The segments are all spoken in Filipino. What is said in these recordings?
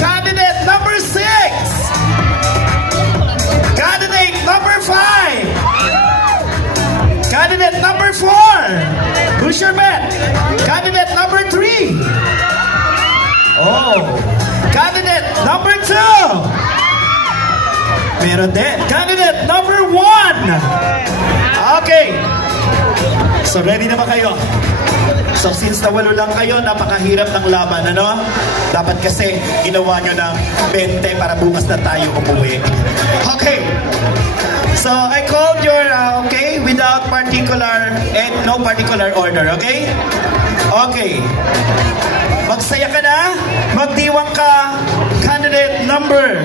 Candidate number 6. Candidate number 5. Candidate number 4. Who's your bet? Candidate number 3. Oh. Candidate number 2. Meron din. Candidate number 1. Okay. So ready na ba kayo? So since nawalo lang kayo, napakahirap ng laban, ano? Dapat kasi ginawa nyo ng 20 para bukas na tayo umuwi. Okay. So I called your, okay, without particular and no particular order, okay? Okay. Magsaya ka na, magdiwang ka, candidate number.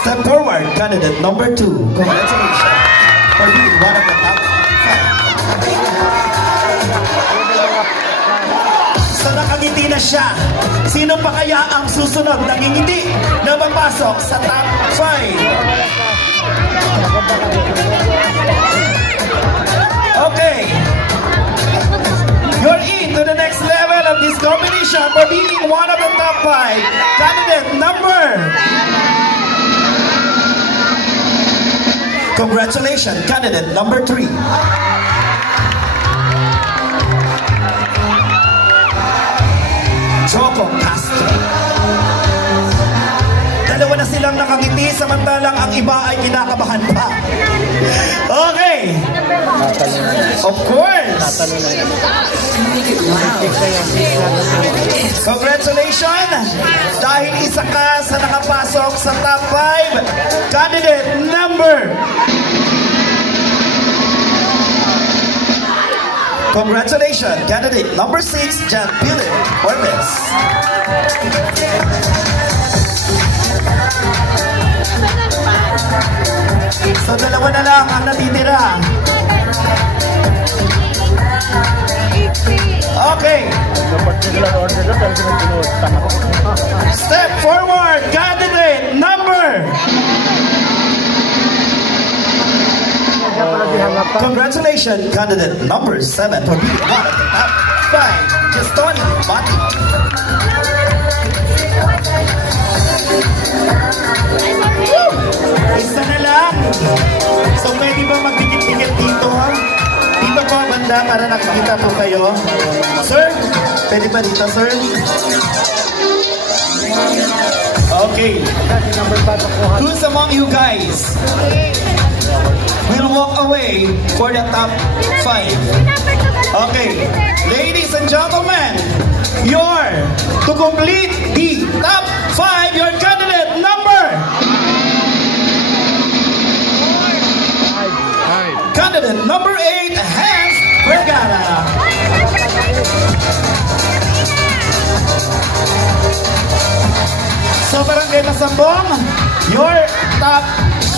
Step forward, candidate number 2. Congratulations for being one of the top 5. So nakangiti na siya. Sino pa kaya ang susunod na ngingiti na mapasok sa top 5? Okay. You're into the next level of this competition for being one of the top 5. Candidate number. Congratulations, candidate number 3. Choco Castro. Dalawa na silang nakangiti samantalang ang iba ay kinakabahan pa. Okay. Of course. Congratulations. Dahil isa ka sa nakapasok sa top 5. Candidate number. Congratulations, candidate number 6, Jan Philip Orbes. So dalawa na lang ang natitira. Okay. Step forward, candidate number. Congratulations, candidate number 7 for being one of the top 5. Justoni Bati. Isa na lang. So pwede ba magdikit-dikit dito? Dito po banda para nakikita po kayo. Sir, pwede ba dito, sir? Okay. Who's among you guys will walk away for the top 5? Okay, ladies and gentlemen, to complete the top 5, your candidate number. Candidate number 8, Hans Vergara. So Barangay Masambong, your top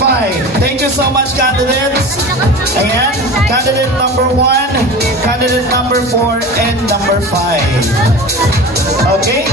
5. Thank you so much, candidates. Ayan, candidate number 1, candidate number 4, and number 5. Okay?